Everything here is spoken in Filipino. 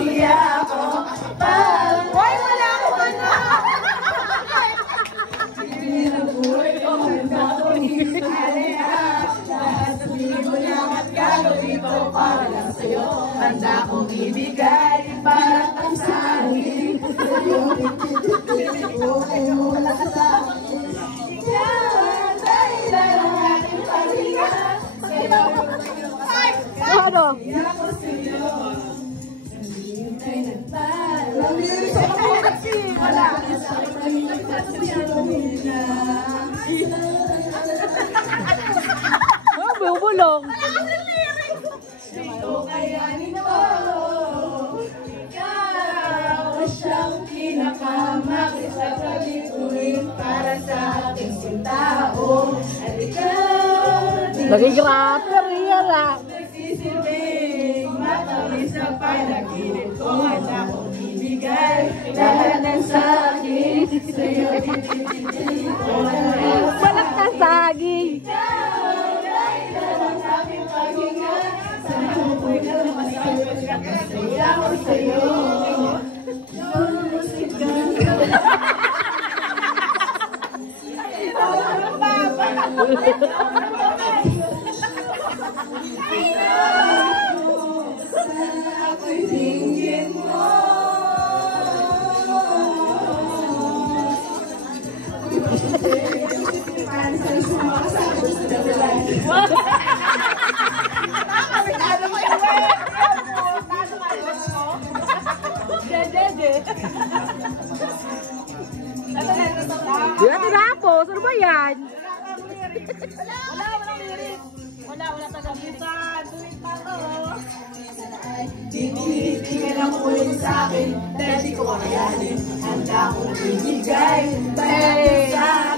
masaya ako. Hoy, wala akong ano! Pinabuhay ko, handa ko isaya. Lahat sabihin mo lang at gagawin ko para lang sa'yo. Handa kong ibigay para kang sa'kin. Okay mo wala ka sa akin. Ikaw ang dahilan ng ating pahinga. Sa'yo. Ano? Ako sa'yo. Nandihintay na tayo. Nandihintay sa mga kasi. Wala ka sa akin. Bubulong. Ito kayanin ko. Ikaw siyang pinakamakisapagituin para sa aking sintao. At ikaw Naging rapper yan ah. nagsisilbing matamis na panaginip ko. At akong ibigay lahat ng sakit sa'yo. Ititititi ko ang Balak na saging. masaya ko sa'yo. Ako'y tingin mo. Yan na ako. Saan ba yan? Wala taga-bisan. Tingin ang ulit sa akin dahil di ko makayanin. Handa akong ibigay. Bayan